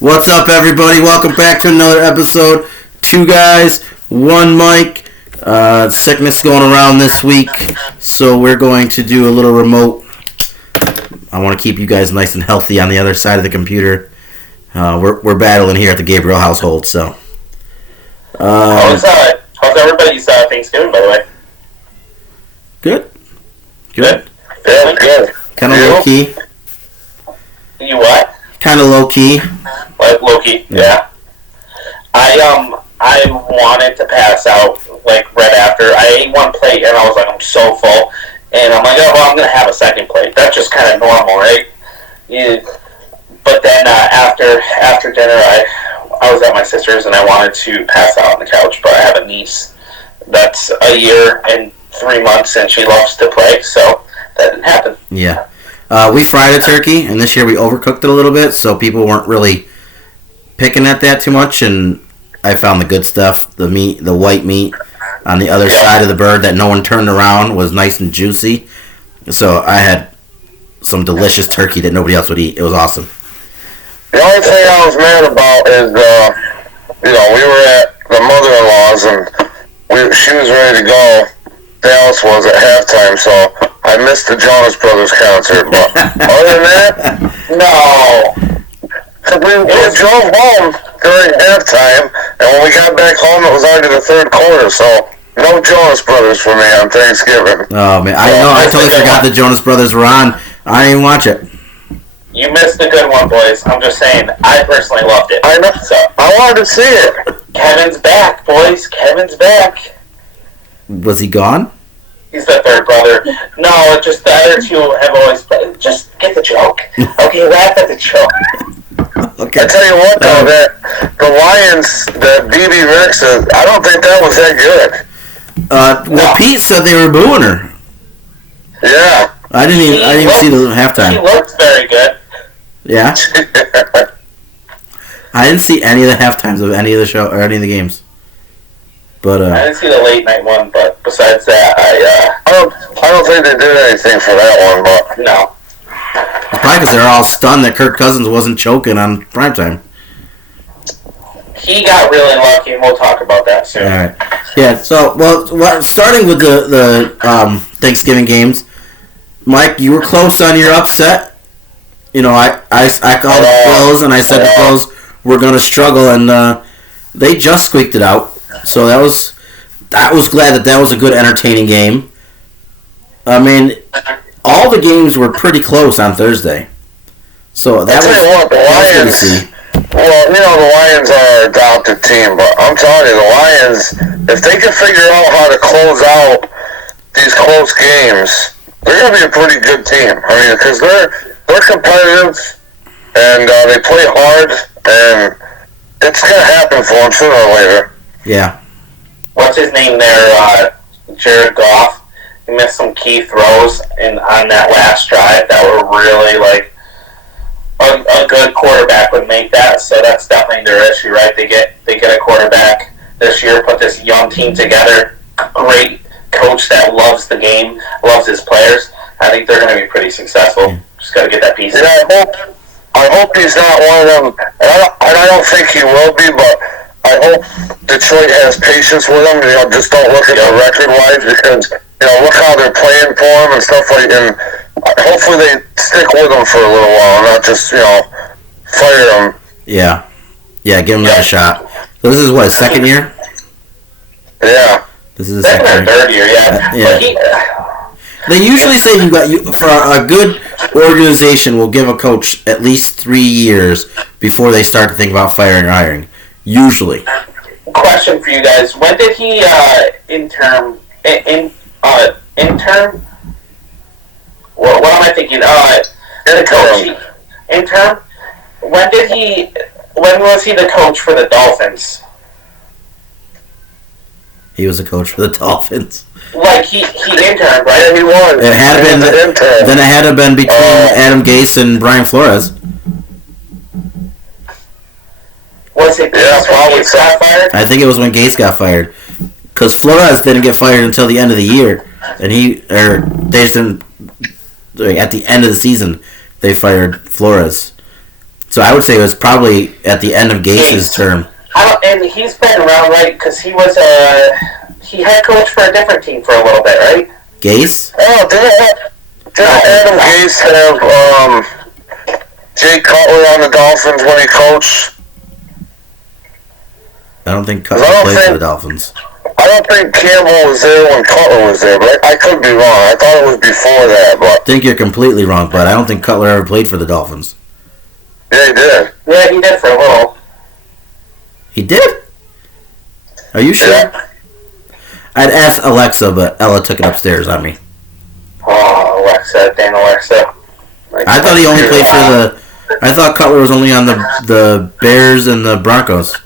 What's up, everybody? Welcome back to another episode. 2 guys, 1 mic. Sickness going around this week, so we're going to do a little remote. I want to keep you guys nice and healthy on the other side of the computer. We're battling here at the Gabriel household, so. How's everybody's Thanksgiving, by the way? Good. Good. Kind of low key. You what? Kind of low key. Like low key, yeah. I wanted to pass out like right after. I ate 1 plate and I was like, I'm so full, and I'm like, oh well, I'm gonna have a second plate. That's just kind of normal, right? Yeah. But then after dinner, I was at my sister's and I wanted to pass out on the couch, but I have a niece that's a year and 3 months and she loves to play, so that didn't happen. Yeah. We fried a turkey, and this year we overcooked it a little bit, so people weren't really picking at that too much, and I found the good stuff. The meat, the white meat on the other side of the bird that no one turned around was nice and juicy. So I had some delicious turkey that nobody else would eat. It was awesome. The only thing I was mad about is, we were at the mother-in-law's and she was ready to go. Dallas was at halftime, so I missed the Jonas Brothers concert. But other than that, no. We drove home during halftime, and when we got back home, it was already the third quarter. So no Jonas Brothers for me on Thanksgiving. Oh man, I totally forgot the Jonas Brothers were on. I didn't even watch it. You missed a good one, boys. I'm just saying, I personally loved it. I know. So I wanted to see it. Kevin's back, boys. Kevin's back. Was he gone? He's the third brother. No, just the other 2 have always played. Just get the joke. Okay, laugh at the joke. Okay. I tell you what, though, that the Lions, that BB Rex, I don't think that was that good. Well, Pete said they were booing her. Yeah. I didn't even see the halftime. She looked very good. Yeah. I didn't see any of the halftimes of any of the show or any of the games. But I didn't see the late night one, but besides that, I don't think they did anything for that one, but no. Probably because they're all stunned that Kirk Cousins wasn't choking on primetime. He got really lucky, and we'll talk about that soon. All right. Yeah. So, well, starting with the Thanksgiving games, Mike, you were close on your upset. You know, I called the Bills, and I said the Bills were going to struggle, and they just squeaked it out. So that was glad that was a good, entertaining game. I mean, all the games were pretty close on Thursday. So that was good to see. Well, the Lions are an adopted team, but I'm telling you, the Lions, if they can figure out how to close out these close games, they're going to be a pretty good team. I mean, because they're competitive, and they play hard, and it's going to happen for them sooner or later. Yeah. What's his name there? Jared Goff. He missed some key throws on that last drive that were really like a good quarterback would make that. So that's definitely their issue, right? They get a quarterback this year, put this young team together. Great coach that loves the game, loves his players. I think they're going to be pretty successful. Just got to get that piece. Yeah, I hope he's not one of them. And I don't think he will be, but I hope Detroit has patience with him. Just don't look at the record-wise because, look how they're playing for him and stuff like that. And hopefully they stick with him for a little while, not just, fire him. Yeah. Yeah, give him another shot. So this is what, second year? Yeah. This is the second year. Third year, yeah. Yeah. They usually say for a good organization will give a coach at least 3 years before they start to think about firing or hiring. Usually. Question for you guys: when did he intern? What am I thinking? The coach intern. When was he the coach for the Dolphins? He was a coach for the Dolphins. Like he interned, right? Yeah, he was. It had been then it had to have been between Adam Gase and Brian Flores. Was it Gase got fired? I think it was when Gase got fired, because Flores didn't get fired until the end of the year, and they didn't. At the end of the season, they fired Flores. So I would say it was probably at the end of Gase's term. And he's been around, right? Because he was he head coach for a different team for a little bit, right? Gase? Oh, didn't Adam Gase have Jay Cutler on the Dolphins when he coached? I don't think Cutler played for the Dolphins. I don't think Campbell was there when Cutler was there, but I could be wrong. I thought it was before that, but I think you're completely wrong, but I don't think Cutler ever played for the Dolphins. yeah, he did. Yeah, he did for a little. He did? Are you sure? Yeah. I'd ask Alexa, but Ella took it upstairs on me. Oh, Alexa. I thought he only played for the... I thought Cutler was only on the Bears and the Broncos.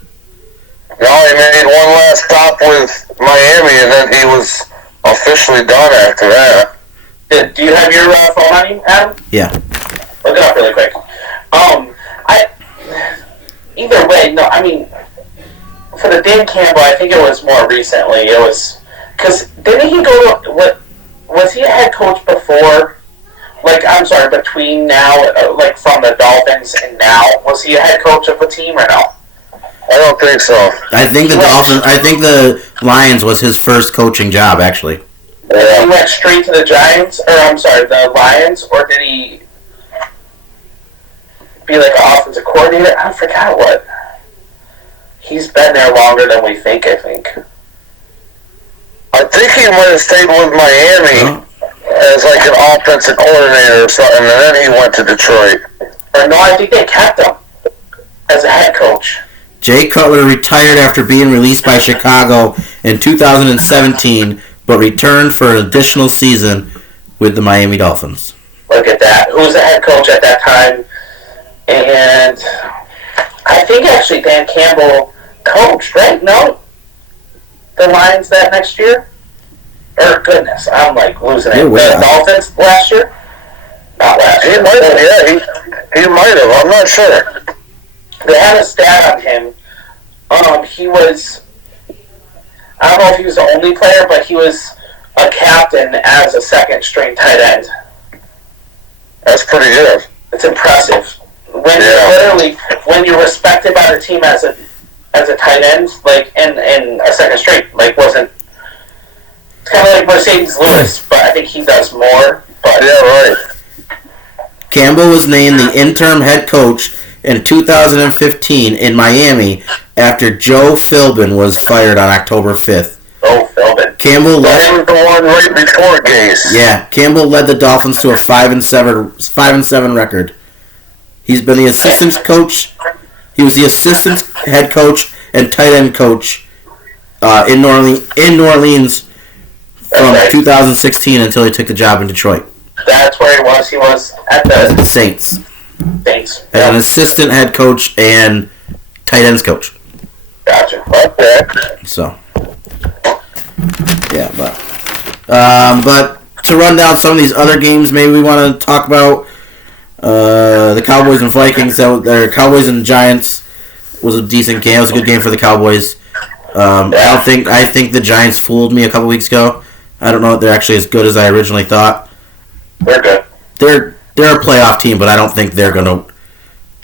No, he made one last stop with Miami, and then he was officially done after that. Do you have your phone on you, Adam? Yeah. Look it up really quick. Either way, no, I mean, for the Dan Campbell, I think it was more recently. It was, because didn't he go to, was he a head coach before, I'm sorry, between now, from the Dolphins and now? Was he a head coach of a team or no? I don't think so. I think the Lions was his first coaching job, actually. Yeah. He went straight to the the Lions, or did he be like an offensive coordinator? I forgot what. He's been there longer than we think, I think. I think he might have stayed with Miami as like an offensive coordinator or something, and then he went to Detroit. Or no, I think they kept him as a head coach. Jay Cutler retired after being released by Chicago in 2017, but returned for an additional season with the Miami Dolphins. Look at that. Who was the head coach at that time? And I think actually Dan Campbell coached, right? No? The Lions that next year? Or goodness, I'm losing it. The Dolphins last year? Not last year. He might have, yeah. He might have. I'm not sure. They had a stat on him. He was, I don't know if he was the only player, but he was a captain as a second string tight end. That's pretty good. It's impressive. When you're respected by the team as a tight end, in a second string, wasn't. It's kind of like Mercedes Lewis, but I think he does more. But yeah, right. Campbell was named the interim head coach in 2015 in Miami after Joe Philbin was fired on October 5th. Oh, Philbin. Campbell led the one right before Gase. Yeah, Campbell led the Dolphins to a 5-7 record. He's been the assistant coach. He was the assistant head coach and tight end coach in New Orleans from 2016 until he took the job in Detroit. That's where he was. He was at the Saints. Saints. As an assistant head coach and tight ends coach. Gotcha. Okay. So, yeah, but to run down some of these other games, maybe we want to talk about the Cowboys and Vikings. The Cowboys and Giants was a decent game. It was a good game for the Cowboys. I think the Giants fooled me a couple weeks ago. I don't know if they're actually as good as I originally thought. They're good. They're a playoff team, but I don't think they're gonna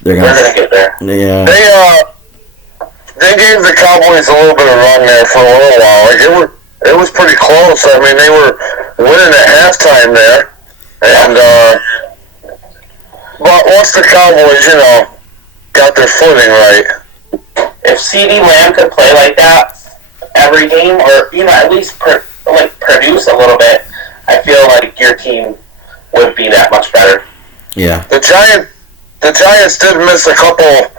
get there. Yeah. They gave the Cowboys a little bit of run there for a little while. It was pretty close. I mean, they were winning at halftime there, and but once the Cowboys, got their footing right. If CeeDee Lamb could play like that every game, or at least produce a little bit, I feel like your team would be that much better. Yeah. The Giants did miss a couple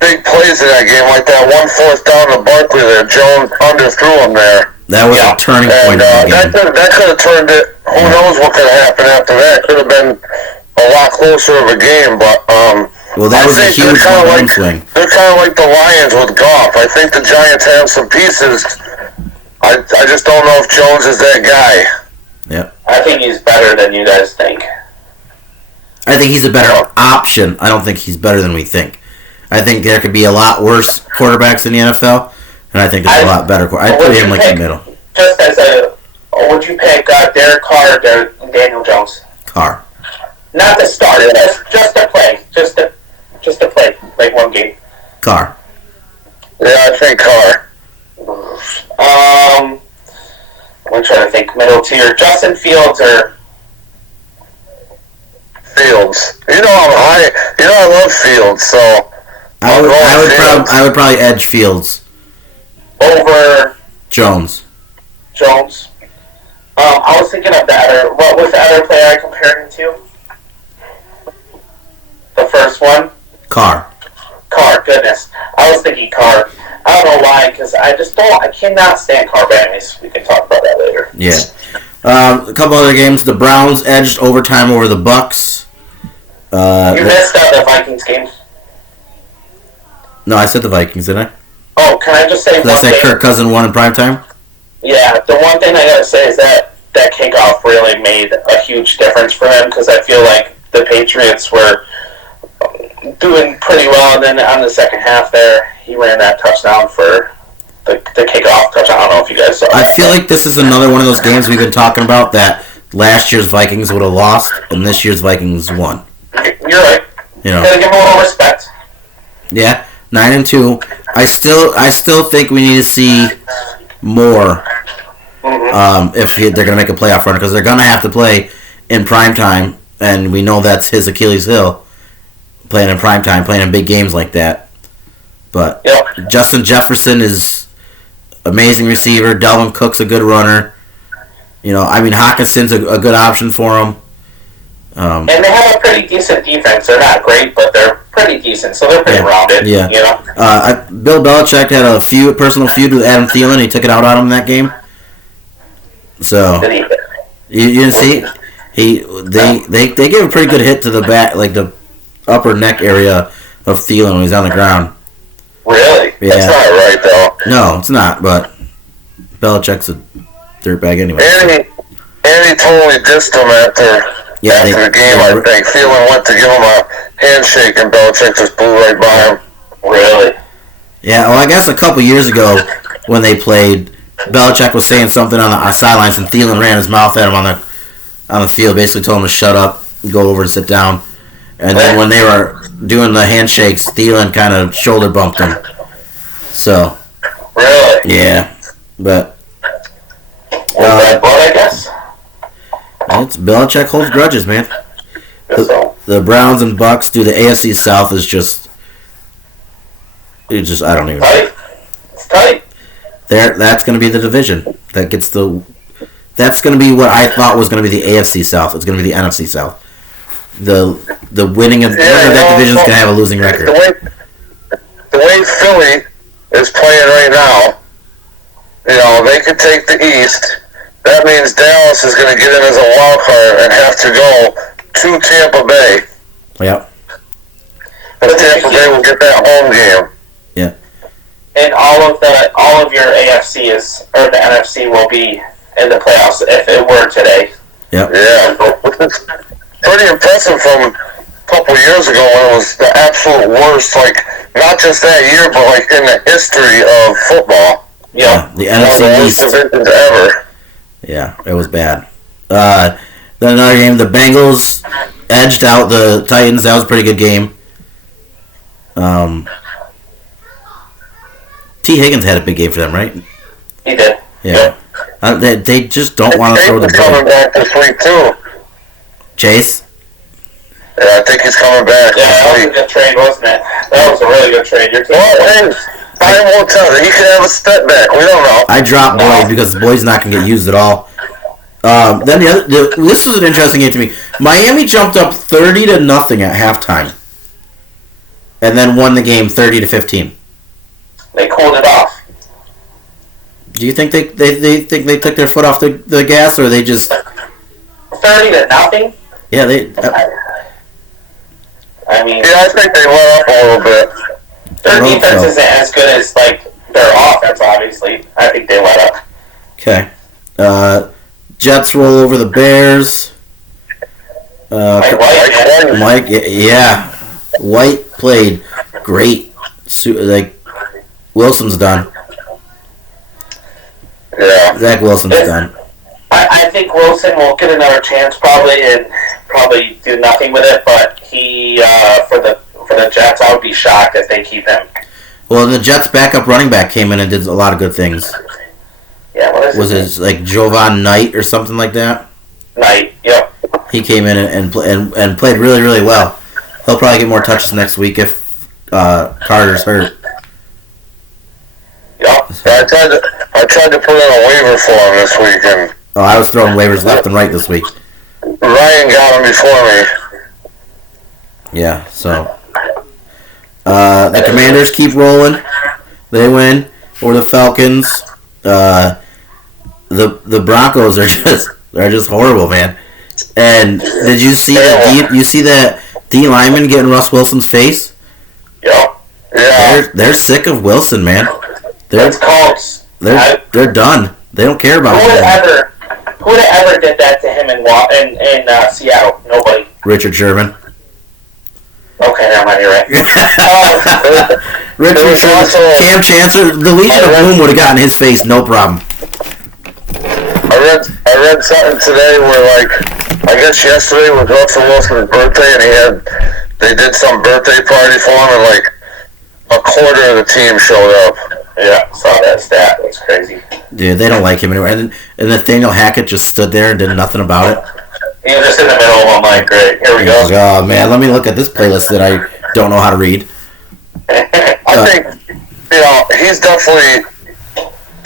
big plays in that game, like that 1 4th down to Barkley there. Jones underthrew him there. That was a turning point in the game. That could have turned it. Who knows what could have happened after that? Could have been a lot closer of a game, but well, that was a huge momentum swing. They're kind of like the Lions with Goff. I think the Giants have some pieces. I just don't know if Jones is that guy. Yep. I think he's better than you guys think. I think he's a better option. I don't think he's better than we think. I think there could be a lot worse quarterbacks in the NFL, and I think there's a lot better. I'd put him in the middle. Just as would you pick Derek Carr or Daniel Jones? Carr. Not the starter, just to play. Just to play, like one game. Carr. Yeah, I think Carr. I'm trying to think. Middle tier. Justin Fields or Fields. I love Fields, so I would probably edge Fields. over Jones. Jones. I was thinking of that. What was the other player I compared him to? The first one? Carr. Carr, goodness. I was thinking Carr. I don't know why, because I cannot stand Carr, but anyways, we can talk about that later. Yeah. A couple other games. The Browns edged overtime over the Bucks. You missed out the Vikings game. No, I said the Vikings, didn't I? Oh, can I just say Did I one say thing? Kirk Cousins won in primetime? Yeah, the one thing I gotta say is that kickoff really made a huge difference for him, because I feel like the Patriots were doing pretty well, and then on the second half there, he ran that touchdown for the kickoff touchdown. I don't know if you guys saw I that. feel like this is another one of those games we've been talking about that last year's Vikings would have lost, and this year's Vikings won. You're right. You know? Gotta give him a little respect. Yeah, 9-2. I still think we need to see more if they're going to make a playoff run, because they're going to have to play in primetime, and we know that's his Achilles heel, playing in primetime, playing in big games like that. But Yep. Justin Jefferson is amazing receiver. Dalvin Cook's a good runner. Hawkinson's a good option for him. And they have a pretty decent defense. They're not great, but they're pretty decent, so they're pretty rounded. Yeah. Bill Belichick had a personal feud with Adam Thielen. He took it out on him in that game. So you didn't see? They gave a pretty good hit to the back, like the upper neck area of Thielen when he's on the ground. Really? Yeah. That's not right, though. No, it's not. But Belichick's a dirtbag anyway. And he totally dissed him after the game, I think. Thielen went to give him a handshake, and Belichick just blew right by him. Really? Yeah, well, I guess a couple years ago when they played, Belichick was saying something on the sidelines, and Thielen ran his mouth at him on the field, basically told him to shut up, go over and sit down. And then when they were doing the handshakes, Thielen kind of shoulder bumped him. So, Really? yeah, but Bad blood, I guess. it's Belichick holds grudges, man. So, The Browns and Bucks through the AFC South is just I don't even. tight. It's tight. That's going to be the division that gets the. That's going to be what I thought was going to be the AFC South. It's going to be the NFC South. The winning of that division is going to have a losing record. The way Philly is playing right now, they could take the East. That means Dallas is going to get in as a wild card and have to go to Tampa Bay. Yep. But Tampa Bay will get that home game. Yeah. And all of your AFC or the NFC will be in the playoffs if it were today. Yep. Yeah. Pretty impressive from a couple of years ago when it was the absolute worst, not just that year, but in the history of football. Yeah. The One of the NFC worst East. divisions ever. Yeah, it was bad. Then another game, the Bengals edged out the Titans. That was a pretty good game. T. Higgins had a big game for them, right? He did. Yeah. They just don't want to throw the Chase is coming ball. back this week, too. Chase? Yeah, I think he's coming back Yeah, that this was a week. good trade, wasn't it? That was a really good trade. Your team. Well, I won't tell you. He could have a step back. We don't know. I dropped Boyd because Boyd's not going to get used at all. Then this was an interesting game to me. Miami jumped up 30-0 at halftime, and then won the game 30-15. They cooled it off. Do you think they think they took their foot off the gas, or they just 30-0. yeah they I mean, Yeah, I think they let up a little bit. their Well, defense so. isn't as good as their offense. Obviously, I think they let up. okay. Jets roll over the Bears. White, Yeah, White played great. Wilson's done. Yeah. Zach Wilson's done. I think Wilson will get another chance probably and probably do nothing with it. But he for the Jets. I would be shocked if they keep him. Well, the Jets' backup running back came in and did a lot of good things. Yeah, what is Was his it like Jovan Knight or something like that? Knight? Yep. He came in and played really, really well. He'll probably get more touches next week if Carter's hurt. Yep. I tried to put in a waiver for him this week, and Oh, I was throwing waivers left and right this week. Ryan got him before me. Yeah, so the Commanders keep rolling. They win. Or the Falcons. The Broncos are just horrible, man. And did you see that D lineman getting Russ Wilson's face? Yep. Yeah. They're sick of Wilson, man. That's called. They're done. They don't care about Who would him. ever did that to him in Seattle? Nobody. Richard Sherman. Okay, never mind. You're right. Richard Sherman. Cam Chancellor. The Legion of Boom would have gotten his face, no problem. I read something today where, like, I guess yesterday was Russell Wilson's birthday, and they did some birthday party for him, and like a quarter of the team showed up. Yeah, saw that stat. That's crazy. Yeah, they don't like him anyway. And Nathaniel Hackett just stood there and did nothing about it. He was just in the middle of one, like, great, here we go. Oh man, let me look at this playlist that I don't know how to read. I think he's definitely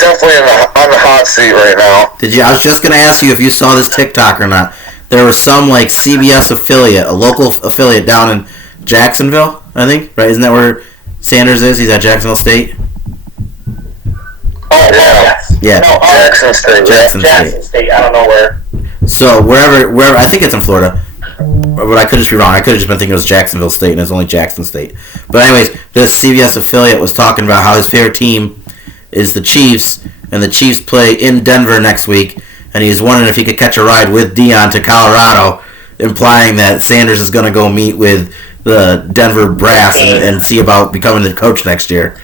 on the hot seat right now. I was just gonna ask you if you saw this TikTok or not. There was some like CBS affiliate, a local affiliate down in Jacksonville, I think. Right? Isn't that where Sanders is? He's at Jacksonville State. Oh, yes. Yeah. No, Jackson State. Jackson State. I don't know where. So wherever, I think it's in Florida. But I could just be wrong. I could have just been thinking it was Jacksonville State, and it's only Jackson State. But anyways, this CBS affiliate was talking about how his favorite team is the Chiefs, and the Chiefs play in Denver next week, and he was wondering if he could catch a ride with Dion to Colorado, implying that Sanders is going to go meet with the Denver Brass and see about becoming the coach next year.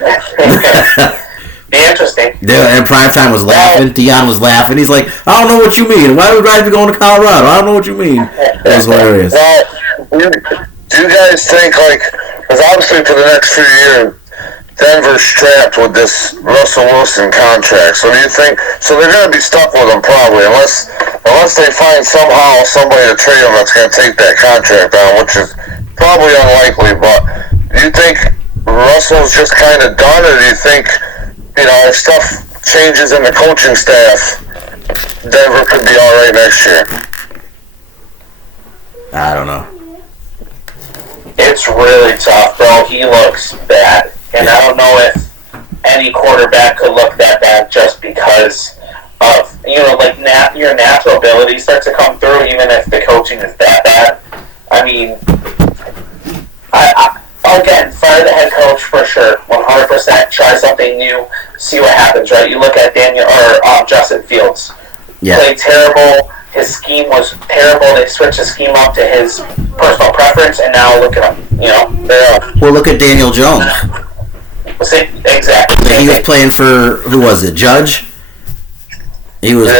Be interesting. Yeah, and Primetime was laughing. Dion was laughing. He's like, I don't know what you mean. Why would I be going to Colorado? I don't know what you mean. It was hilarious. Well, do you guys think, like, because obviously for the next few years, Denver's strapped with this Russell Wilson contract. So do you think, so they're going to be stuck with him probably, unless they find somehow somebody to trade him that's going to take that contract on, which is probably unlikely. But do you think Russell's just kind of done, or do you think, if stuff changes in the coaching staff, Denver could be all right next year? I don't know. It's really tough, bro. He looks bad. And I don't know if any quarterback could look that bad just because of, your natural ability starts to come through even if the coaching is that bad. I mean, again, fire the head coach for sure, 100%. Try something new, see what happens, right? You look at Justin Fields. Yeah. Played terrible. His scheme was terrible. They switched the scheme up to his personal preference, and now look at him. Well, look at Daniel Jones. Exactly. He was playing for, who was it, Judge? He was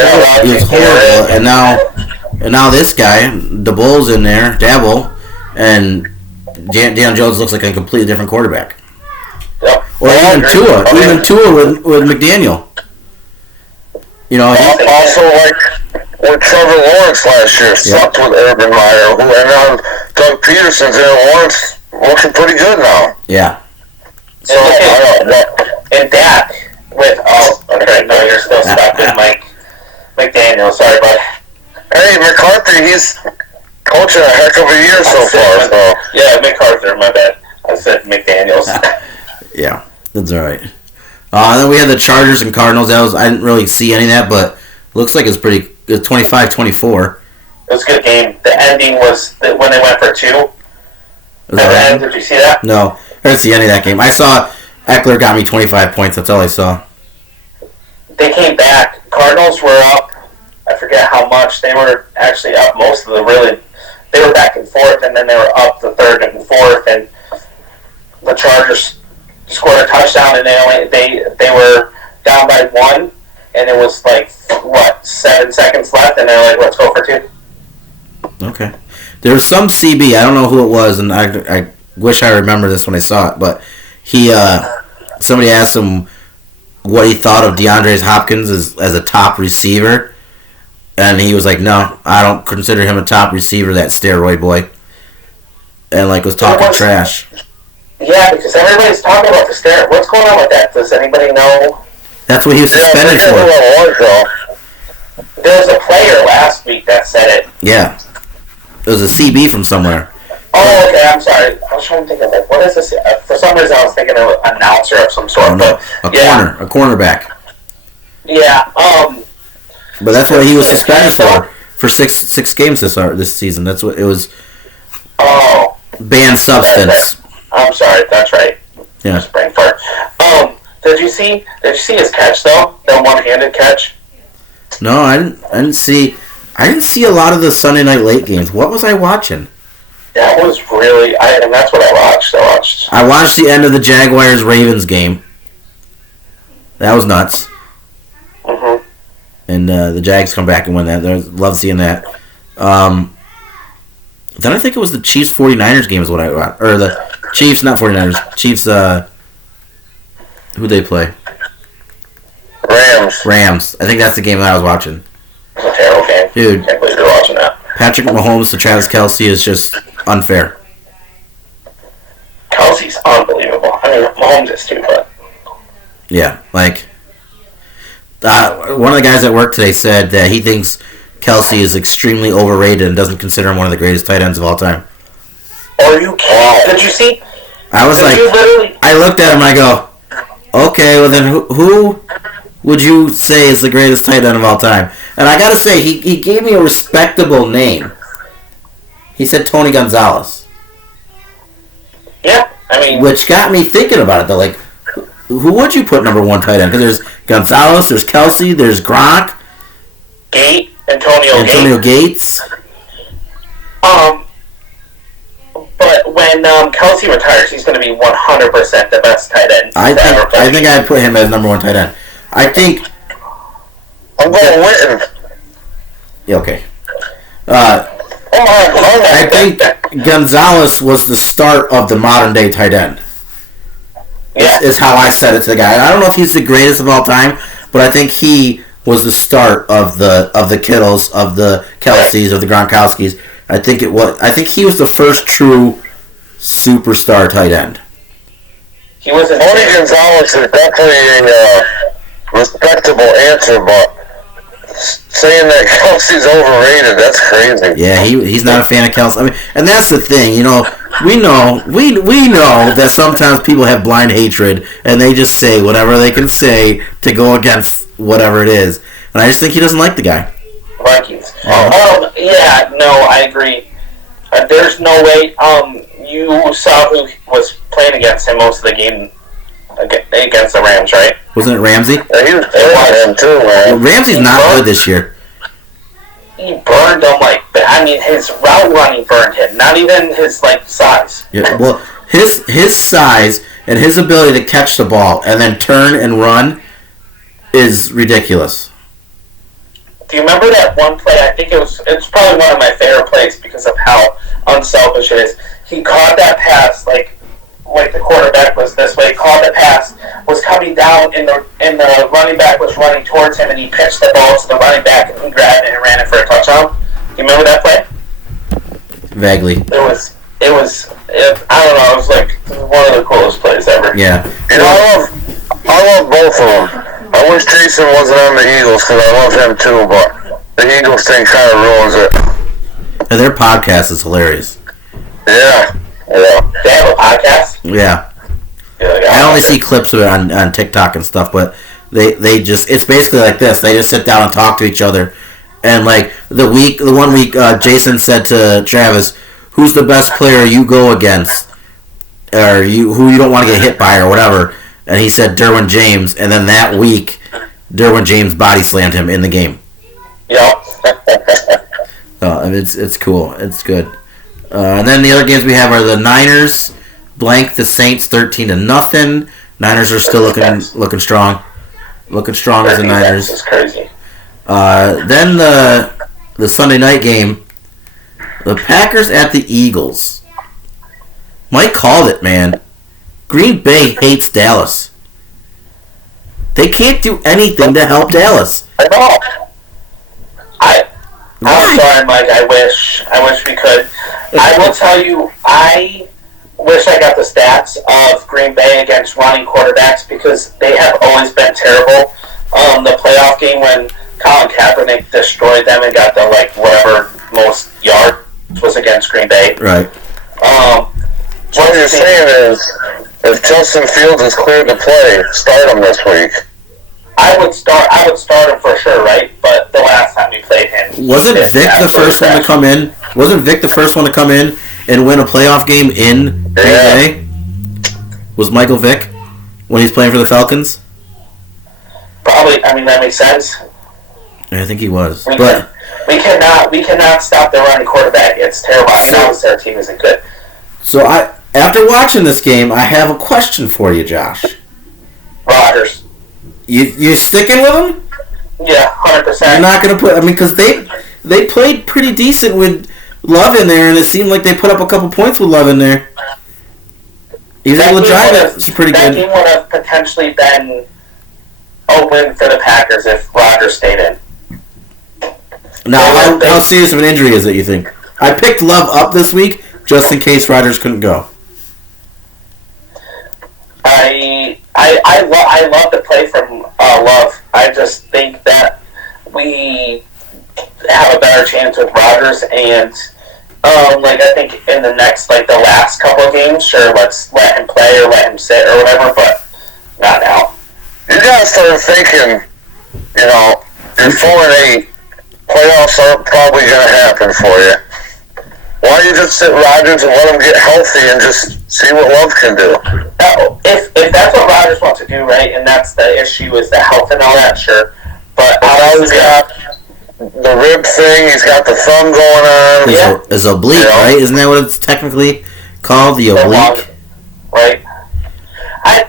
horrible, and now this guy, DeBole's in there, Dabble, and Daniel Jones looks like a completely different quarterback. Yep. Or even Tua with McDaniel. Also, like with Trevor Lawrence last year, sucked with Urban Meyer, and now Doug Peterson's in. Lawrence looking pretty good now. Yeah. So, and Dak with you're still stuck with Mike McDaniel. Sorry, bud. Hey, McCarthy, he's coaching a heck of a year so far. So. Yeah, McCarthy, my bad. I said McDaniels. Yeah, that's all right. Then we had the Chargers and Cardinals. I didn't really see any of that, but looks like it's 25-24. It was a good game. The ending was when they went for two. At the end, did you see that? No, I didn't see any of that game. I saw Eckler got me 25 points. That's all I saw. They came back. Cardinals were up. I forget how much. They were actually up most of they were back and forth, and then they were up the third and fourth, and the Chargers scored a touchdown, and they were down by one, and it was 7 seconds left, and they're like, let's go for two. Okay. There was some CB. I don't know who it was, and I wish I remember this when I saw it, but somebody asked him what he thought of DeAndre Hopkins as a top receiver, and he was like, "No, I don't consider him a top receiver. That steroid boy," and was talking trash. Yeah, because everybody's talking about the steroid. What's going on with that? Does anybody know? That's what he was suspended for. There was a player last week that said it. Yeah, it was a CB from somewhere. Oh, okay. I'm sorry. I was trying to think of what is this? For some reason, I was thinking of an announcer of some sort. Oh, no. A cornerback. Yeah. But that's what he was suspended for six games this season. That's what it was. Oh. Banned substance. I'm sorry. That's right. Yeah. Spring fart. Did you see his catch though? That one-handed catch. No, I didn't see a lot of the Sunday night late games. What was I watching? That was really, and that's what I watched. I watched the end of the Jaguars-Ravens game. That was nuts. Mm-hmm. And the Jags come back and win that. I love seeing that. Then I think it was the Chiefs-49ers game is what I watched. Or the Chiefs, not 49ers. Chiefs, who'd they play? Rams. I think that's the game that I was watching. It's a terrible game. Dude. I can't believe you're watching that. Patrick Mahomes to Travis Kelce is just unfair. Kelsey's unbelievable. I mean, Mahomes is too, but... Yeah, one of the guys at work today said that he thinks Kelce is extremely overrated and doesn't consider him one of the greatest tight ends of all time. Are you kidding? Did you see? I was I looked at him and I go, okay, well then who would you say is the greatest tight end of all time? And I gotta say, he gave me a respectable name. He said Tony Gonzalez. Yeah, I mean... Which got me thinking about it, though. Like, who would you put number one tight end? Because there's Gonzalez, there's Kelce, there's Gronk. Antonio Gates. But when Kelce retires, he's going to be 100% the best tight end. I think I'd put him as number one tight end. I think... I'm going Witten. Yeah, okay. I think Gonzalez was the start of the modern day tight end. Yeah. Is how I said it to the guy. I don't know if he's the greatest of all time, but I think he was the start of the Kittles, of the Kelces, of the Gronkowskis. I think he was the first true superstar tight end. He was Tony Gonzalez is definitely a respectable answer, but saying that Kelsey's overrated, that's crazy. Yeah, he's not a fan of Kelce. I mean, and that's the thing, we know that sometimes people have blind hatred and they just say whatever they can say to go against whatever it is. And I just think he doesn't like the guy. Vikings. Yeah, no, I agree. There's no way. You saw who was playing against him most of the game against the Rams, right? Wasn't it Ramsey? Yeah, he was playing him too, man. Well, Ramsey's not good this year. He burned him his route running burned him. Not even his size. Yeah, well, his size and his ability to catch the ball and then turn and run is ridiculous. Do you remember that one play? I think it's probably one of my favorite plays because of how unselfish it is. He caught that pass like the quarterback was this way. Caught the pass, was coming down, and the running back was running towards him, and he pitched the ball to the running back, and he grabbed it and ran it for a touchdown. Do you remember that play? Vaguely. It was. I don't know. It was like one of the coolest plays ever. Yeah. And I love both of them. I wish Jason wasn't on the Eagles because I love him too, but the Eagles thing kind of ruins it. And their podcast is hilarious. Yeah. They have a podcast? Yeah. I only see clips of it on TikTok and stuff, but they just, it's basically like this. They just sit down and talk to each other. And the one week, Jason said to Travis, who's the best player you go against? Or who you don't want to get hit by or whatever. And he said Derwin James, and then that week, Derwin James body slammed him in the game. Yep. It's cool. It's good. And then the other games we have are the Niners blank the Saints 13-0. Niners are still looking strong. Looking strong as the Niners. That's crazy. Then the Sunday night game, the Packers at the Eagles. Mike called it, man. Green Bay hates Dallas. They can't do anything to help Dallas. I know. I'm sorry, Mike. I wish we could. I will tell you, I wish I got the stats of Green Bay against running quarterbacks because they have always been terrible. The playoff game when Colin Kaepernick destroyed them and got the whatever most yards was against Green Bay. Right. What you're saying is, if Justin Fields is cleared to play, start him this week. I would start him for sure, right? But the last time we played him, wasn't Vic the first one to come in? Wasn't Vic the first one to come in and win a playoff game in Green Bay? Was Michael Vick when he's playing for the Falcons? Probably. I mean, that makes sense. I think he was. We cannot stop the running quarterback. It's terrible. I know our team isn't good. So after watching this game, I have a question for you, Josh. Rodgers. You sticking with him? Yeah, 100%. You're not going to put... I mean, because they played pretty decent with Love in there, and it seemed like they put up a couple points with Love in there. He was able to drive it pretty good. That game would have potentially been a win for the Packers if Rodgers stayed in. Now, how serious of an injury is it, you think? I picked Love up this week just in case Rodgers couldn't go. I love the play from Love. I just think that we have a better chance with Rodgers, and I think in the next the last couple of games, sure, let's let him play or let him sit or whatever, but not now. You gotta start thinking, you're 4-8. Playoffs aren't probably gonna happen for you. Why don't you just sit Rodgers and let him get healthy and just see what Love can do? If that's what Rodgers wants to do, right, and that's the issue is the health and all that, sure. But he's got the rib thing, he's got the thumb going on. It's oblique, right? Isn't that what it's technically called? The oblique? Right. I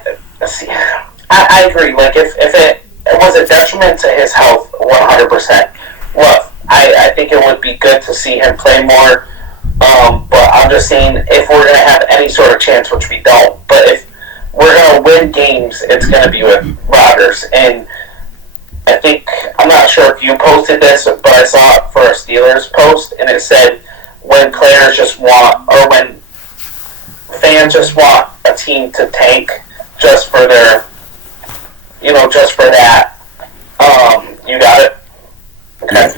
agree. If it was a detriment to his health, 100%. Look, I think it would be good to see him play more. But I'm just saying, if we're going to have any sort of chance, which we don't, but if we're going to win games, it's going to be with Rodgers. And I think, I'm not sure if you posted this, but I saw it for a Steelers post, and it said, when players just want, or when fans just want a team to tank just for their, just for that, you got it? Okay. Yeah.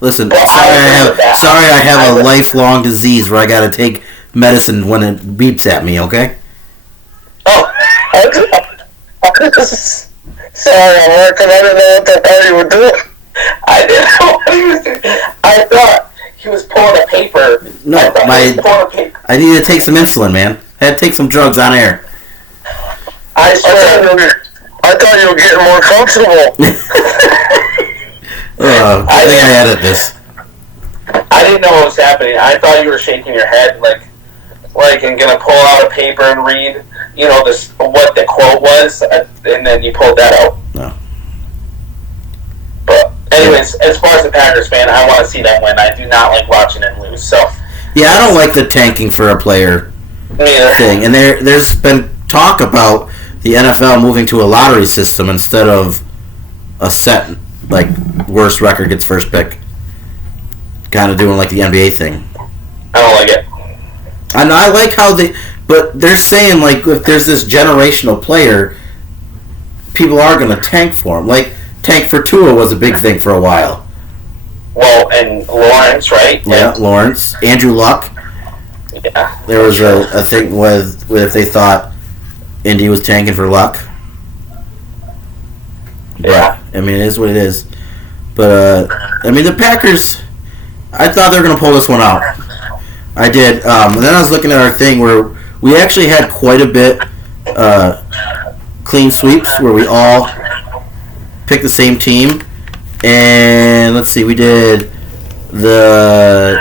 Listen, sorry I have a lifelong disease where I gotta take medicine when it beeps at me, okay? Oh, sorry, I'm working. I didn't know what the hell you were doing. I didn't know what he was doing. I thought he was pulling a paper. No, I need to take some insulin, man. I had to take some drugs on air. I thought you were getting more comfortable. I think I edit this. I didn't know what was happening. I thought you were shaking your head, and gonna pull out a paper and read, what the quote was, and then you pulled that out. No. But anyways, as far as the Packers fan, I want to see them win. I do not like watching them lose. So. Yeah, I don't like the tanking for a player thing, and there's been talk about the NFL moving to a lottery system instead of a set. Worst record gets first pick. Kind of doing the NBA thing. I don't like it. And I like how but they're saying, if there's this generational player, people are going to tank for him. Tank for Tua was a big thing for a while. Well, and Lawrence, right? Yeah, Lawrence. Andrew Luck. Yeah. There was a thing with if they thought Indy was tanking for Luck. Yeah. I mean, it is what it is. But, the Packers, I thought they were going to pull this one out. I did. And then I was looking at our thing where we actually had quite a bit clean sweeps where we all picked the same team. And let's see, we did where'd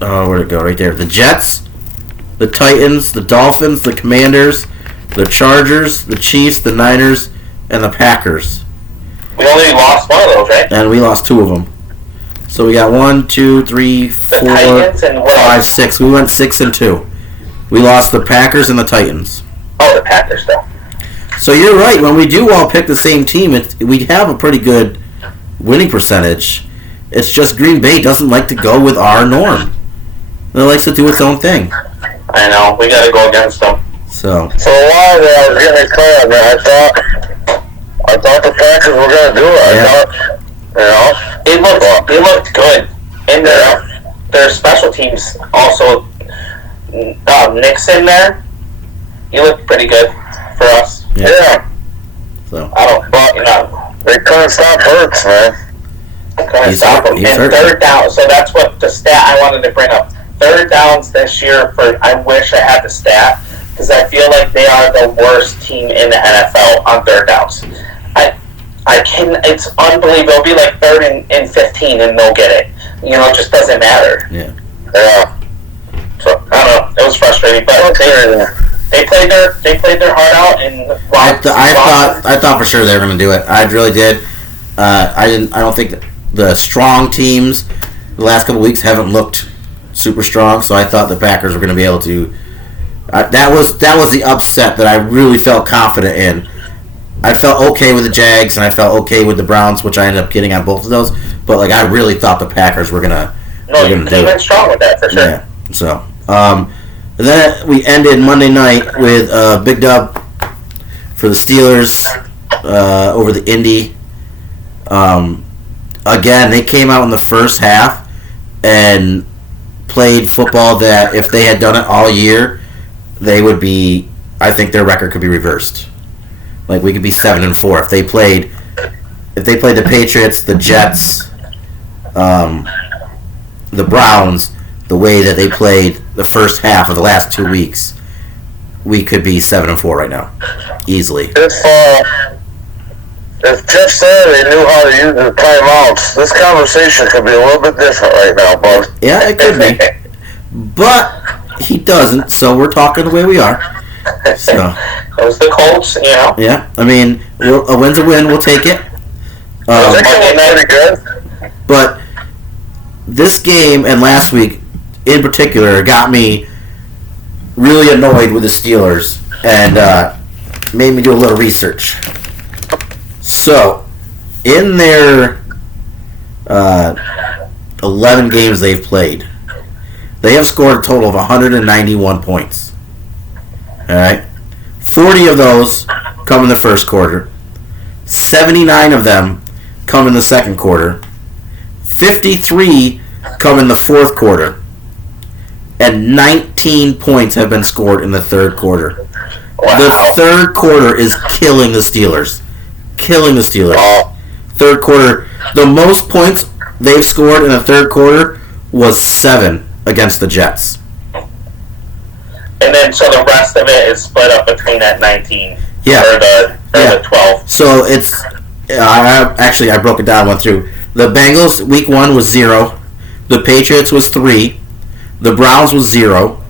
it go? Right there. The Jets, the Titans, the Dolphins, the Commanders, the Chargers, the Chiefs, the Niners, and the Packers. We only lost one of those, right? And we lost two of them. So we got 1, 2, 3, 4, Titans and what 5, else? 6. We went 6-2. We lost the Packers and the Titans. Oh, the Packers, though. So you're right. When we do all pick the same team, we have a pretty good winning percentage. It's just Green Bay doesn't like to go with our norm. It likes to do its own thing. I know. We got to go against them. So So a while there, I was getting excited, man. I thought the Packers were going to do it. Yeah. I thought, They looked good. And their special teams also, Nixon there, he looked pretty good for us. yeah. so I don't, but, They couldn't stop Hurts, man. couldn't He's stop hurt- them. he's And hurt. third down, so that's what the stat I wanted to bring up. Third downs this year, I wish I had the stat, because I feel like they are the worst team in the NFL on third downs. It's unbelievable. It'll be like 3rd and 15 and they'll get it. It just doesn't matter. yeah. Yeah. So, I don't know. It was frustrating, but they played their heart out, and I thought for sure they were going to do it. I really did. I don't think that the strong teams the last couple weeks haven't looked super strong, so I thought the Packers were going to be able to. That was the upset that I really felt confident in. I felt okay with the Jags and I felt okay with the Browns, which I ended up getting on both of those. But I really thought the Packers were gonna. you came in strong with that for sure. Yeah. So, and then we ended Monday night with a big dub for the Steelers over the Indy. Again, they came out in the first half and played football that if they had done it all year, they would be. I think their record could be reversed. We could be 7-4 if they played the Patriots, the Jets, the Browns, the way that they played the first half of the last 2 weeks. We could be 7-4 right now, easily. If Jeff Saturday knew how to use the timeouts, this conversation could be a little bit different right now, bud. Yeah, it could be, but he doesn't. So we're talking the way we are. So. It was the Colts, Yeah, I mean, a win's a win. We'll take it. Pretty good. But this game and last week, in particular, got me really annoyed with the Steelers and made me do a little research. So, in their 11 games they've played, they have scored a total of 191 points. All right? 40 of those come in the first quarter. 79 of them come in the second quarter. 53 come in the fourth quarter. And 19 points have been scored in the third quarter. Wow. The third quarter is killing the Steelers. Killing the Steelers. Third quarter, the most points they've scored in the third quarter was 7 against the Jets. And then, so the rest of it is split up between that 19 Yeah. or the 12. So it's I broke it down, went through. The Bengals week 1 was 0. The Patriots was 3. The Browns was 0.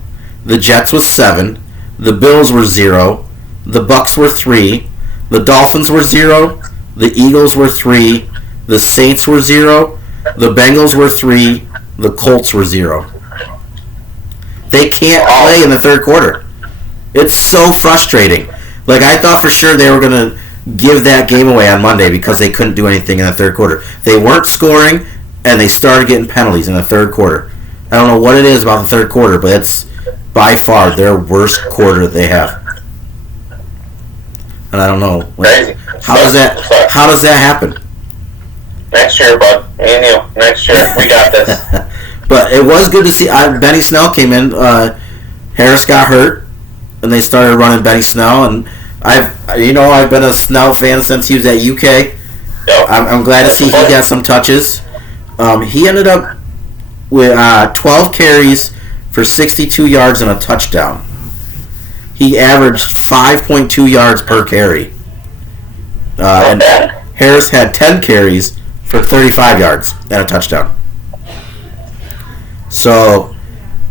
The Jets was 7. The Bills were 0. The Bucks were 3. The Dolphins were 0. The Eagles were 3. The Saints were 0. The Bengals were 3. The Colts were 0. They can't play in the third quarter. It's so frustrating. I thought for sure they were going to give that game away on Monday because they couldn't do anything in the third quarter. They weren't scoring, and they started getting penalties in the third quarter. I don't know what it is about the third quarter, but it's by far their worst quarter they have. And I don't know. Crazy. How does that happen? Next year, bud. Me and you. Next year. We got this. But it was good to see. Benny Snell came in. Harris got hurt, and they started running Benny Snell. And I've been a Snell fan since he was at UK. Yep. I'm glad to see he got some touches. He ended up with 12 carries for 62 yards and a touchdown. He averaged 5.2 yards per carry. And Harris had 10 carries for 35 yards and a touchdown. So,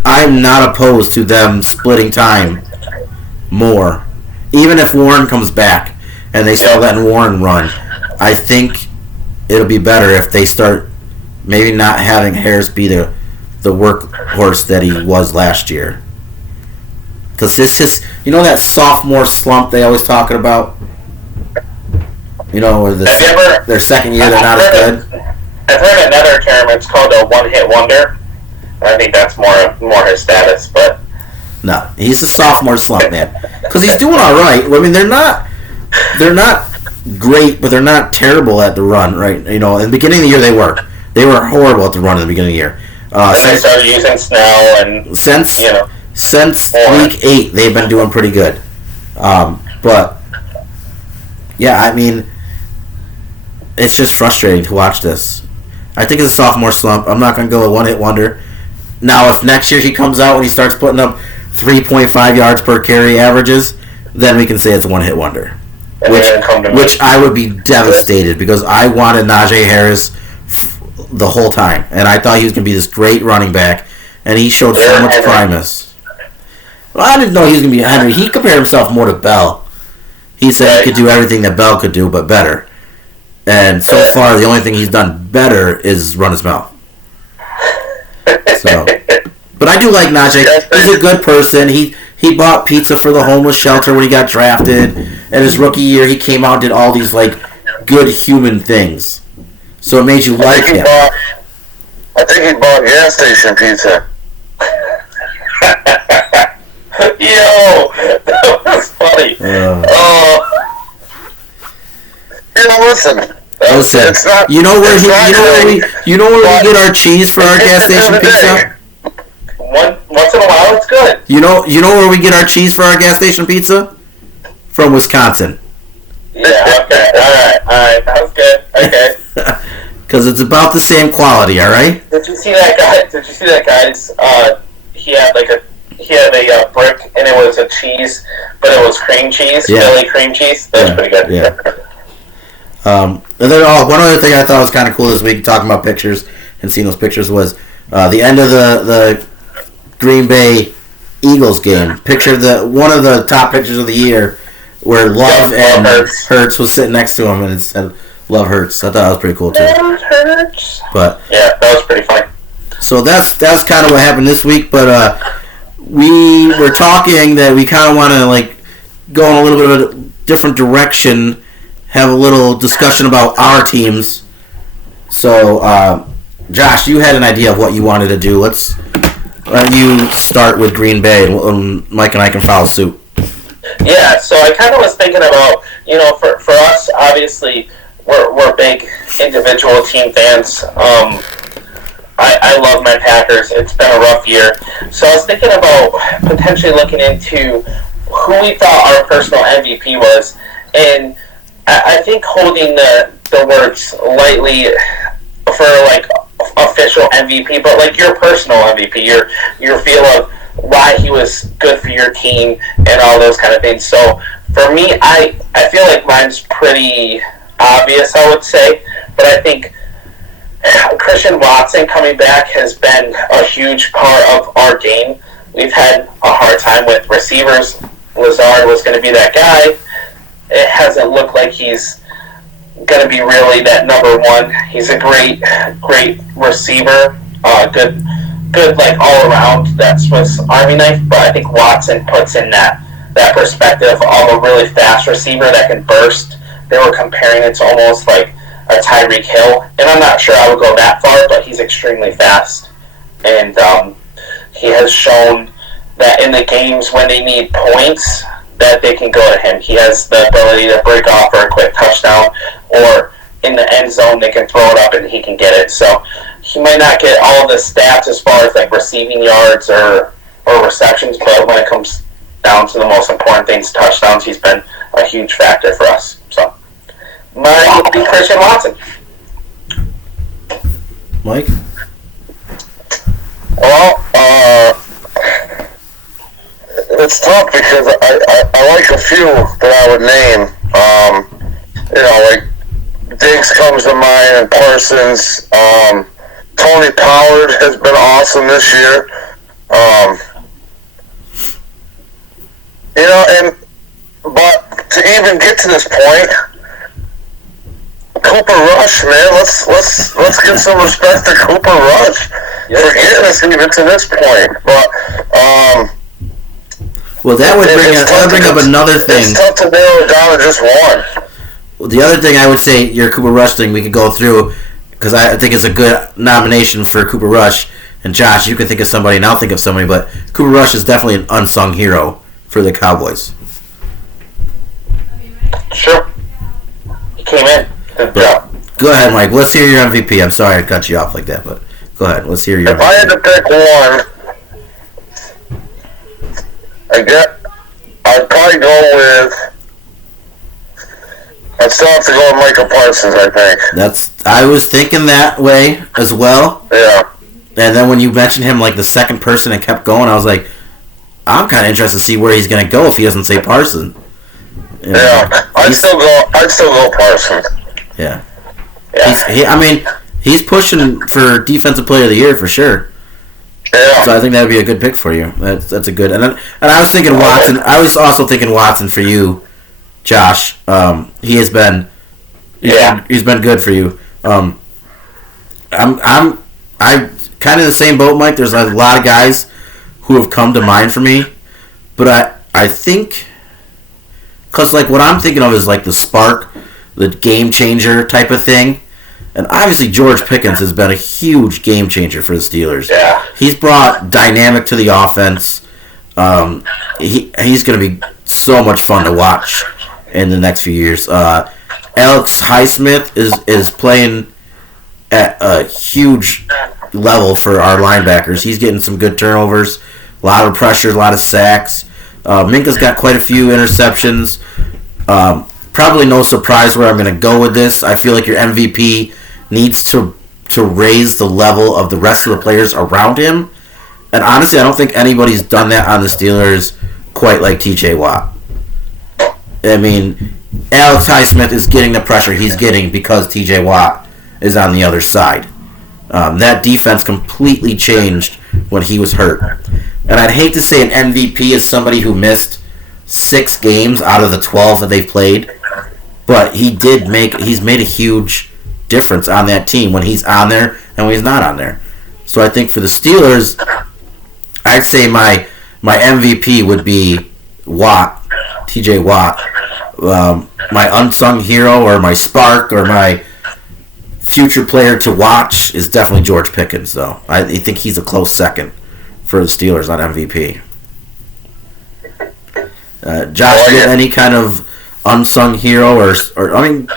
I'm not opposed to them splitting time more. Even if Warren comes back and they start letting Warren run, I think it'll be better if they start maybe not having Harris be the workhorse that he was last year. Because his that sophomore slump they always talking about. Where their second year they're not as good. I've heard another term. It's called a one-hit wonder. I think that's more his status, but no, he's a sophomore slump, man. Because he's doing all right. I mean, they're not great, but they're not terrible at the run, right? In the beginning of the year they were horrible at the run in the beginning of the year. They started using Snell and since week 8 they've been doing pretty good. But yeah, I mean, it's just frustrating to watch this. I think it's a sophomore slump. I'm not going to go with one-hit wonder. Now, if next year he comes out and he starts putting up 3.5 yards per carry averages, then we can say it's a one-hit wonder. Which I would be devastated because I wanted Najee Harris the whole time. And I thought he was going to be this great running back. And he showed so much promise. Well, I didn't know he was going to be Henry. He compared himself more to Bell. He said he could do everything that Bell could do, but better. And so far, the only thing he's done better is run his mouth. So, but I do like Najee. He's a good person. He bought pizza for the homeless shelter when he got drafted. And his rookie year, he came out and did all these good human things. So it made you like him. I think he bought gas station pizza. Yo, that was funny. Listen. It's not, you know where we get our cheese for our gas station pizza? Once in a while, it's good. You know where we get our cheese for our gas station pizza? From Wisconsin. Yeah. Okay. All right. That was good. Okay. Because it's about the same quality. All right. Did you see that guy's? He had a brick and it was a cheese, but it was cream cheese, Philly cream cheese. That's pretty good. Yeah. And then one other thing I thought was kind of cool this week, talking about pictures and seeing those pictures, was the end of the Green Bay Eagles game. Picture one of the top pictures of the year where Love and Hurts was sitting next to him, and it said Love Hurts. I thought that was pretty cool too. Love Hurts. But yeah, that was pretty fun. So that's kind of what happened this week. But we were talking that we kind of want to go in a little bit of a different direction. Have a little discussion about our teams. So, Josh, you had an idea of what you wanted to do. Let's let you start with Green Bay, and Mike and I can follow suit. Yeah, so I kind of was thinking about, for us, obviously, we're big individual team fans. I love my Packers. It's been a rough year. So I was thinking about potentially looking into who we thought our personal MVP was, and I think holding the words lightly for official MVP, but your personal MVP, your feel of why he was good for your team and all those kind of things. So for me, I feel like mine's pretty obvious, I would say, but I think Christian Watson coming back has been a huge part of our game. We've had a hard time with receivers. Lazard was going to be that guy. It hasn't looked like he's going to be really that number one. He's a great receiver, good all around that Swiss Army knife. But I think Watson puts in that perspective of a really fast receiver that can burst. They were comparing it to almost like a Tyreek Hill, and I'm not sure I would go that far, but he's extremely fast, and he has shown that in the games when they need points, that they can go to him. He has the ability to break off for a quick touchdown, or in the end zone they can throw it up and he can get it. So he might not get all the stats as far as receiving yards or receptions, but when it comes down to the most important things, touchdowns, he's been a huge factor for us. So mine would be Christian Watson. Mike? Well, it's tough because I like a few that I would name. Diggs comes to mind, and Parsons. Tony Pollard has been awesome this year. But to even get to this point, Cooper Rush, man. Let's give some respect to Cooper Rush for getting us even to this point. But well, that would bring up another thing. It's tough to narrow it down to just one. Well, the other thing I would say, your Cooper Rush thing, we could go through because I think it's a good nomination for Cooper Rush. And Josh, you can think of somebody, and I'll think of somebody, but Cooper Rush is definitely an unsung hero for the Cowboys. Sure. He came in. Good job. Go ahead, Mike. Let's hear your MVP. I'm sorry I cut you off like that, but go ahead. Let's hear your MVP. If I had to pick one, I'd probably go with... I'd still have to go with Micah Parsons, I think. I was thinking that way as well. Yeah. And then when you mentioned him like the second person and kept going, I was like, I'm kind of interested to see where he's going to go if he doesn't say Parsons. You know, yeah, I'd still go Parsons. Yeah. He's pushing for Defensive Player of the Year for sure. Yeah. So I think that would be a good pick for you. That's a good. And I was thinking Watson. I was also thinking Watson for you, Josh. He has been. He's been good for you. I'm kind of the same boat, Mike. There's a lot of guys who have come to mind for me, but I think, because like what I'm thinking of is like the spark, the game changer type of thing, and obviously George Pickens has been a huge game changer for the Steelers. Yeah, he's brought dynamic to the offense. He's going to be so much fun to watch in the next few years. Alex Highsmith is playing at a huge level for our linebackers. He's getting some good turnovers, a lot of pressure, a lot of sacks. Minka's got quite a few interceptions. Probably no surprise where I'm going to go with this. I feel like your MVP needs to raise the level of the rest of the players around him. And honestly, I don't think anybody's done that on the Steelers quite like TJ Watt. I mean, Alex Highsmith is getting the pressure he's getting because TJ Watt is on the other side. That defense completely changed when he was hurt. And I'd hate to say an MVP is somebody who missed 6 games out of the 12 that they've played, but he's made a huge difference on that team when he's on there and when he's not on there. So I think for the Steelers, I'd say my MVP would be Watt, TJ Watt. My unsung hero or my spark or my future player to watch is definitely George Pickens, though. I think he's a close second for the Steelers on MVP. Josh, do you have any kind of unsung hero or I mean,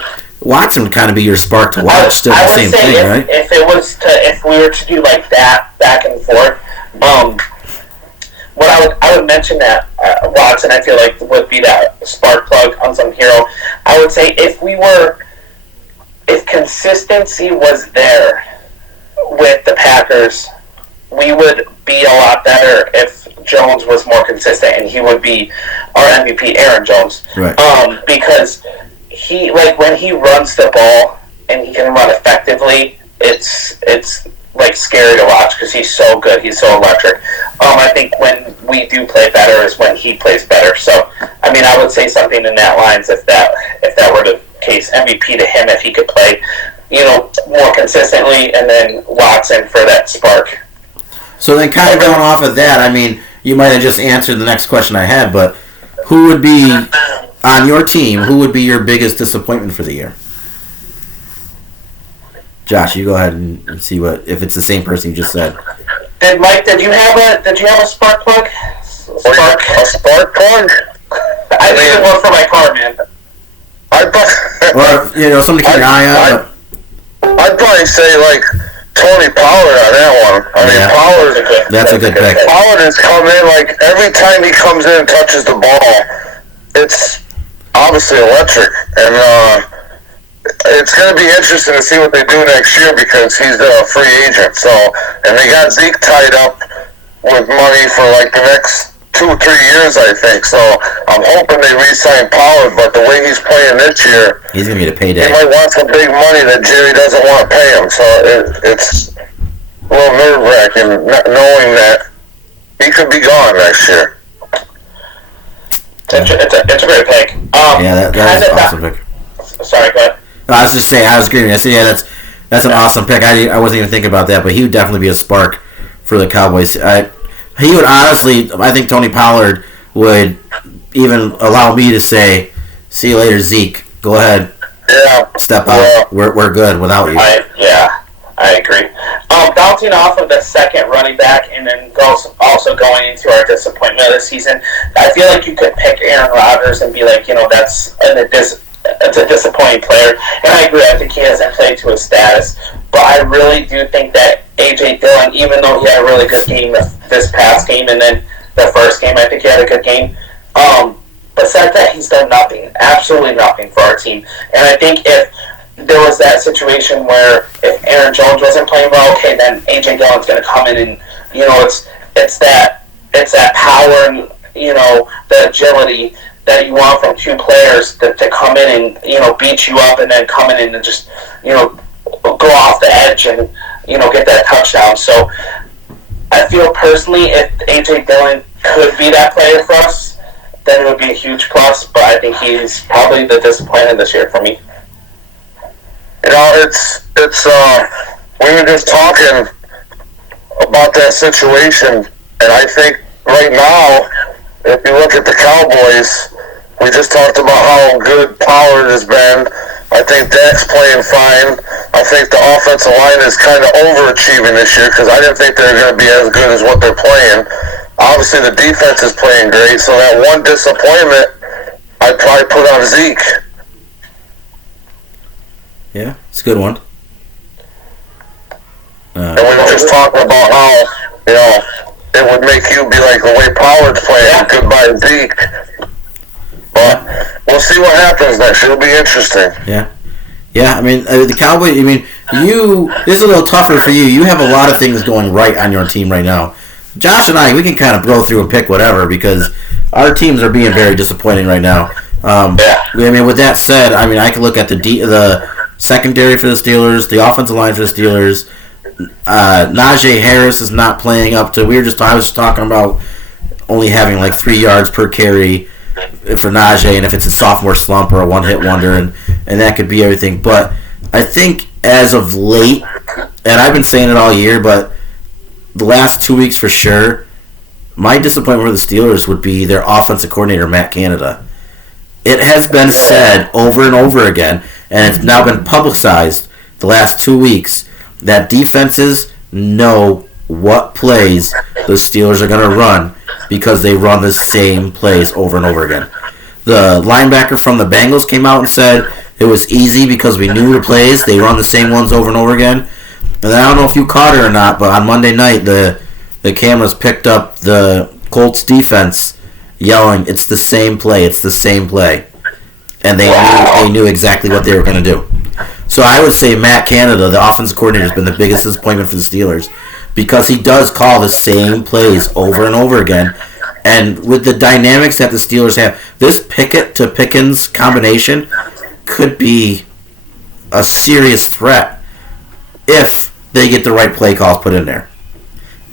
Watson would kind of be your spark to watch. Still the same thing, right? If we were to do like that back and forth, what I would mention that Watson, I feel like would be that spark plug, unsung hero. I would say if consistency was there with the Packers, we would be a lot better if Jones was more consistent, and he would be our MVP, Aaron Jones. Right. Because he, like, when he runs the ball and he can run effectively, it's like scary to watch because he's so good, he's so electric. I think when we do play better is when he plays better. So, I mean, I would say something in that lines if that were the case. MVP to him if he could play, more consistently, and then Watson for that spark. So then, kind of going off of that, I mean, you might have just answered the next question I had, but who would be on your team? Who would be your biggest disappointment for the year? Josh, you go ahead and see if it's the same person you just said. Mike, did you have a spark plug? A spark plug? I need one for my car, man. Or somebody keep an eye on. I'd probably say like Tony Pollard on that one. I mean, Pollard. That's a good pick. Pollard has come in like every time he comes in and touches the ball, it's obviously electric, and it's going to be interesting to see what they do next year because he's a free agent. So, and they got Zeke tied up with money for like the next 2 or 3 years, I think. So I'm hoping they re-sign Pollard, but the way he's playing this year, he's going to get a payday. He might want some big money that Jerry doesn't want to pay him. So it's a little nerve-wracking knowing that he could be gone next year. It's a great pick. That is an awesome pick. Sorry, go ahead. I I was just saying, I was agreeing. I said, yeah, that's an awesome pick. I wasn't even thinking about that, but he would definitely be a spark for the Cowboys. He would honestly, I think Tony Pollard would even allow me to say, see you later, Zeke. Go ahead. Yeah. Step out. Yeah. We're good without you. I agree. Bouncing off of the second running back and then also going into our disappointment of the season, I feel like you could pick Aaron Rodgers and be like, that's a disappointing player. And I agree, I think he hasn't played to his status. But I really do think that A.J. Dillon, even though he had a really good game this past game and then the first game, I think he had a good game. Besides that, he's done nothing, absolutely nothing for our team. And I think if there was that situation where if Aaron Jones wasn't playing well, okay, then A.J. Dillon's going to come in and, it's that power and, the agility that you want from two players to come in and, beat you up and then come in and just, go off the edge and, get that touchdown. So I feel personally if A.J. Dillon could be that player for us, then it would be a huge plus, but I think he's probably the disappointment this year for me. It's we were just talking about that situation, and I think right now, if you look at the Cowboys, we just talked about how good Pollard has been. I think Dak's playing fine. I think the offensive line is kind of overachieving this year because I didn't think they were going to be as good as what they're playing. Obviously, the defense is playing great, so that one disappointment I'd probably put on Zeke. Yeah, it's a good one. And we were just talking about how, it would make you be like the way Pollard's playing, goodbye Zeke. But we'll see what happens next year. It'll be interesting. Yeah. Yeah, I mean, the Cowboys, this is a little tougher for you. You have a lot of things going right on your team right now. Josh and I, we can kind of go through and pick whatever because our teams are being very disappointing right now. With that said, I can look at the secondary for the Steelers, the offensive line for the Steelers. Najee Harris is not playing up to. I was talking about only having like 3 yards per carry for Najee, and if it's a sophomore slump or a one-hit wonder, and that could be everything. But I think as of late, and I've been saying it all year, but the last 2 weeks for sure, my disappointment for the Steelers would be their offensive coordinator, Matt Canada. It has been said over and over again, and it's now been publicized the last 2 weeks, that defenses know what plays the Steelers are going to run because they run the same plays over and over again. The linebacker from the Bengals came out and said it was easy because we knew the plays. They run the same ones over and over again. And I don't know if you caught it or not, but on Monday night, the cameras picked up the Colts defense yelling, "It's the same play, it's the same play." And they knew exactly what they were going to do. So I would say Matt Canada, the offensive coordinator, has been the biggest disappointment for the Steelers because he does call the same plays over and over again. And with the dynamics that the Steelers have, this Pickett to Pickens combination could be a serious threat if they get the right play calls put in there.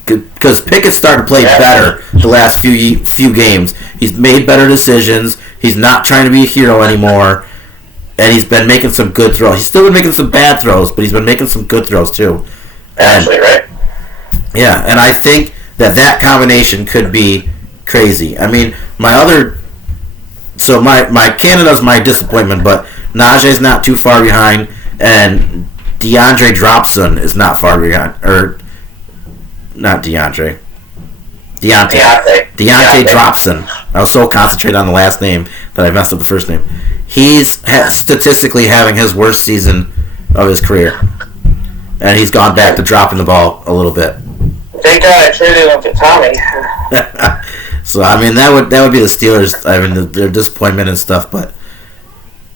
Because Pickett's started to play better the last few games. He's made better decisions. He's not trying to be a hero anymore. And he's been making some good throws. He's still been making some bad throws, but he's been making some good throws too. Actually, right? Yeah, and I think that combination could be crazy. My Canada's my disappointment, but Najee's not too far behind, and DeAndre Dropson is not far behind. Or, not DeAndre. Deontay Dropson. I was so concentrated on the last name that I messed up the first name. He's statistically having his worst season of his career. And he's gone back to dropping the ball a little bit. Thank God I traded him to Tommy. So, that would be the Steelers. Their disappointment and stuff, but...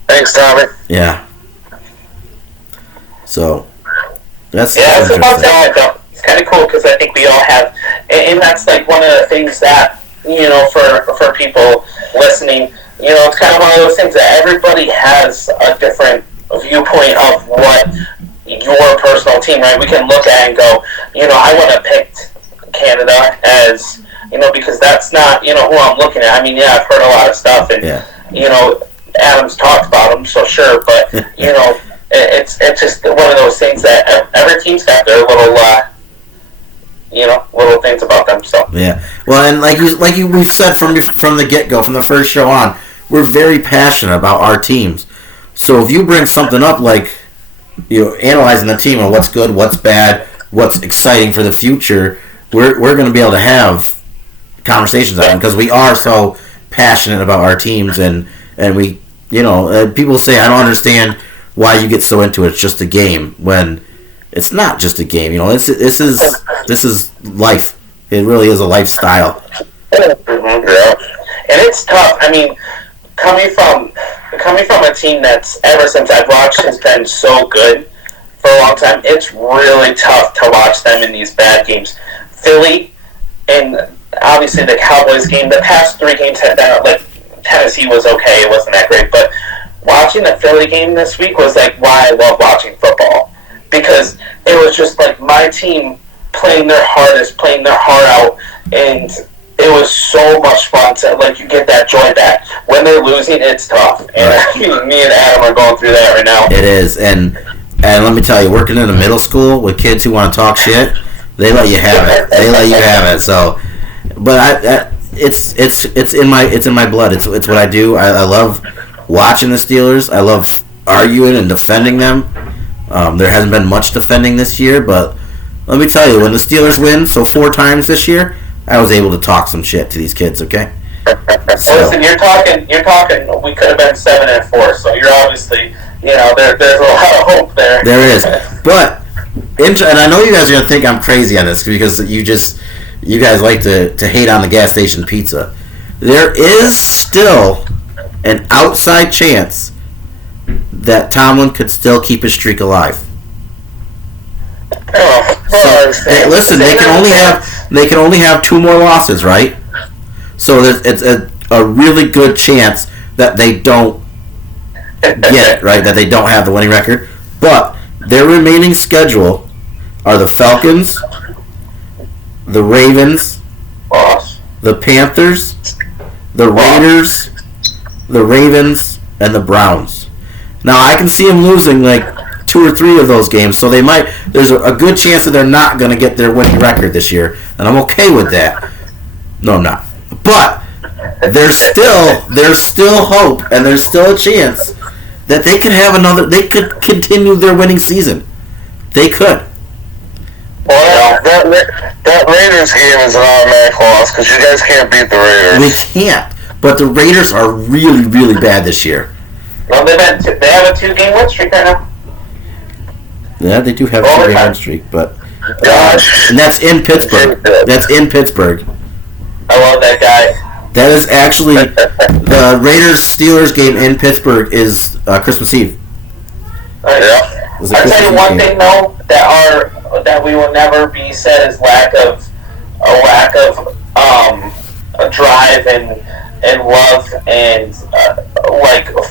Thanks, Tommy. Yeah. So, that's it's about talent, though. It's kind of cool because I think we all have... And that's like one of the things that, for people listening, it's kind of one of those things that everybody has a different viewpoint of what your personal team, right? We can look at and go, I would have picked Canada as, because that's not, who I'm looking at. I've heard a lot of stuff, and, Adam's talked about them, so sure, but, it's just one of those things that every team's got their little little things about them. So yeah, well, and we've said from the get go, from the first show on, we're very passionate about our teams. So if you bring something up like analyzing the team and what's good, what's bad, what's exciting for the future, we're going to be able to have conversations on it because we are so passionate about our teams, and we people say I don't understand why you get so into it. It's just a game when it's not just a game. This is life. It really is a lifestyle. Mm-hmm. Yeah, and it's tough. I mean, coming from a team that's ever since I've watched has been so good for a long time, it's really tough to watch them in these bad games. Philly and obviously the Cowboys game, the past 3 games had been like Tennessee was okay, it wasn't that great, but watching the Philly game this week was like why I love watching football, because it was just like my team playing their hardest, playing their heart out, and it was so much fun to you get that joy back. When they're losing, it's tough, and me and Adam are going through that right now. It is, and let me tell you, working in a middle school with kids who want to talk shit, they let you have it. They let you have it. So, but it's in my blood. It's what I do. I love watching the Steelers. I love arguing and defending them. There hasn't been much defending this year, but let me tell you, when the Steelers win, so 4 times this year, I was able to talk some shit to these kids. Okay. So, listen, you're talking. We could have been 7-4, so you're obviously, there's a lot of hope there. There is, but and I know you guys are gonna think I'm crazy on this because you guys like to hate on the gas station pizza. There is still an outside chance that Tomlin could still keep his streak alive. So, listen, they can only have 2 more losses, right? So it's a really good chance that they don't get it, right? That they don't have the winning record. But their remaining schedule are the Falcons, the Ravens, the Panthers, the Raiders, the Ravens, and the Browns. Now I can see them losing 2 or 3 of those games, so there's a good chance that they're not going to get their winning record this year, and I'm okay with that. No, I'm not. But there's still hope, and there's still a chance that they could continue their winning season. They could. Well, that Raiders game is an automatic loss because you guys can't beat the Raiders. We can't, but the Raiders are really, really bad this year. Well, they have a 2-game win streak right now. Yeah, they do have a 2-game win streak, but and that's in Pittsburgh. That's in Pittsburgh. I love that guy. That is actually the Raiders-Steelers game in Pittsburgh is Christmas Eve. Yeah. I'll tell you one thing though that we will never be said is lack of a drive and love and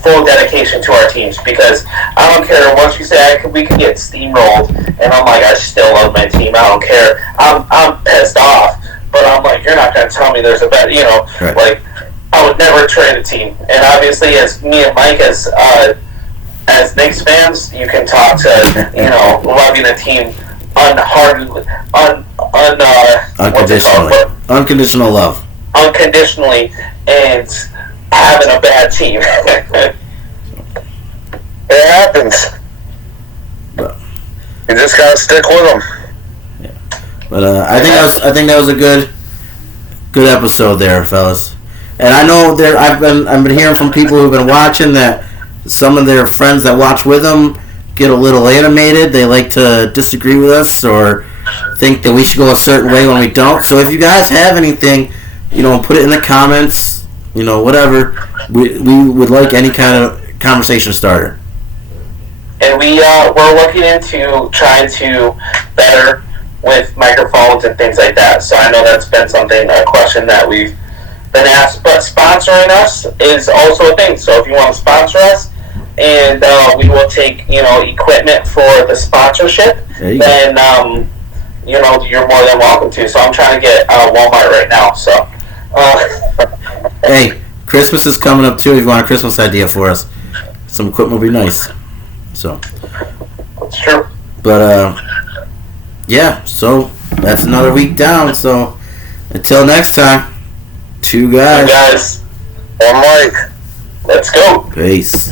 full dedication to our teams, because I don't care, once you say we could get steamrolled and I'm like I still love my team, I don't care, I'm pissed off, but I'm like you're not going to tell me there's a better, right. I would never trade a team. And obviously as me and Mike as Knicks fans, you can talk to loving a team unconditional love, unconditionally, and having a bad team. It happens. You just gotta stick with them. Yeah. But I think that was a good episode there, fellas. And I know I've been hearing from people who've been watching that some of their friends that watch with them get a little animated. They like to disagree with us or think that we should go a certain way when we don't. So if you guys have anything, put it in the comments. Whatever. We would like any kind of conversation starter. And we're looking into trying to better with microphones and things like that. So I know that's been a question that we've been asked. But sponsoring us is also a thing. So if you want to sponsor us, and we will take equipment for the sponsorship, then you're more than welcome to. So I'm trying to get Walmart right now. So hey, Christmas is coming up too. If you want a Christmas idea for us, some equipment would be nice. So, That's true. but yeah. So that's another week down. So until next time, 2 guys. Guys, Well, Mike. let's go. Peace.